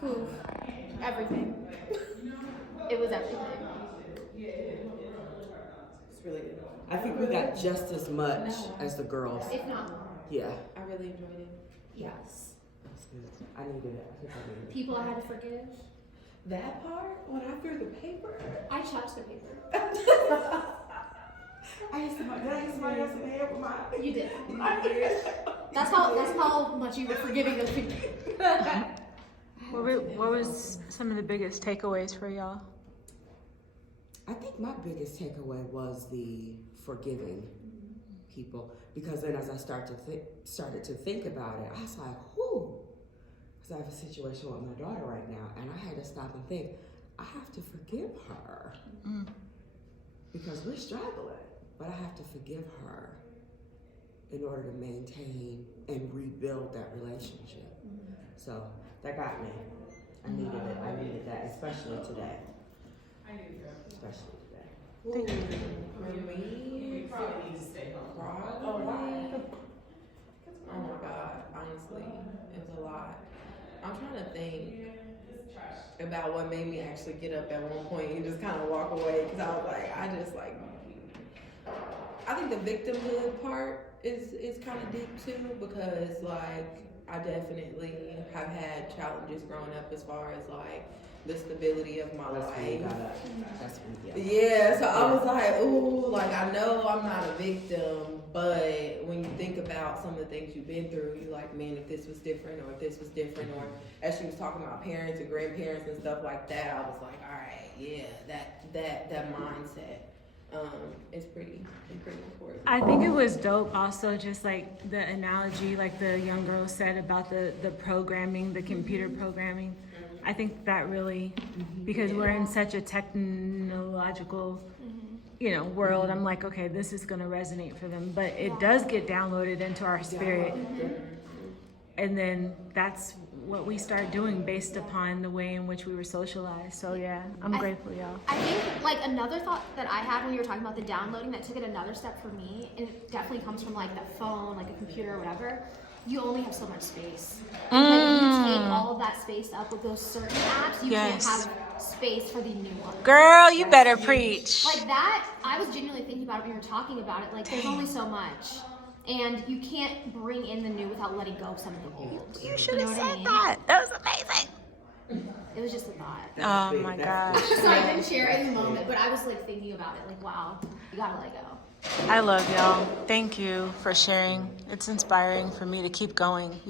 Who? Everything. It was everything. It's really good. I think we got just as much as the girls. If not more. Yeah. I really enjoyed it. Yes. That's good. I needed it. I think I needed it. People I had to forgive. That part, when I threw the paper, I touched the paper. I hit somebody else in the head with my. You did. That's how much you were forgiving those people. What was some of the biggest takeaways for y'all? I think my biggest takeaway was the forgiving people, because then as I started to think about it, I was like, whoo, because I have a situation with my daughter right now, and I had to stop and think, I have to forgive her because we're struggling, but I have to forgive her in order to maintain and rebuild that relationship. So that got me. I needed it. I needed that, especially today. Especially today. for me, probably need to stay home. Oh my God, honestly, it's a lot. I'm trying to think about what made me actually get up at one point and just kind of walk away, because I was like, I think the victimhood part is kind of deep too, because like I definitely have had challenges growing up as far as like the stability of my life. Yeah, so I was like, ooh, like I know I'm not a victim, but when you think about some of the things you've been through, you like, man, if this was different, or if this was different, or as she was talking about parents and grandparents and stuff like that, I was like, all right, yeah, that mindset. It's pretty important. I think it was dope also, just like the analogy like the young girl said about the programming, the computer programming. I think that really, because we're in such a technological world, I'm like, okay, this is going to resonate for them, but it does get downloaded into our spirit, and then that's what we start doing based upon the way in which we were socialized. So yeah, I'm grateful, y'all. I think like another thought that I had when you were talking about the downloading that took it another step for me, and it definitely comes from like the phone, like a computer or whatever, you only have so much space. Like if you take all of that space up with those certain apps, you can't have space for the new ones. Girl, you better preach. Like that, I was genuinely thinking about it when you were talking about it. Like there's only so much. And you can't bring in the new without letting go of some of the old. You should have what said I mean? that. That was amazing. It was just a thought. Oh my gosh. So I didn't share it in the moment, but I was like thinking about it, like, wow, you gotta let go. I love y'all. Thank you for sharing. It's inspiring for me to keep going,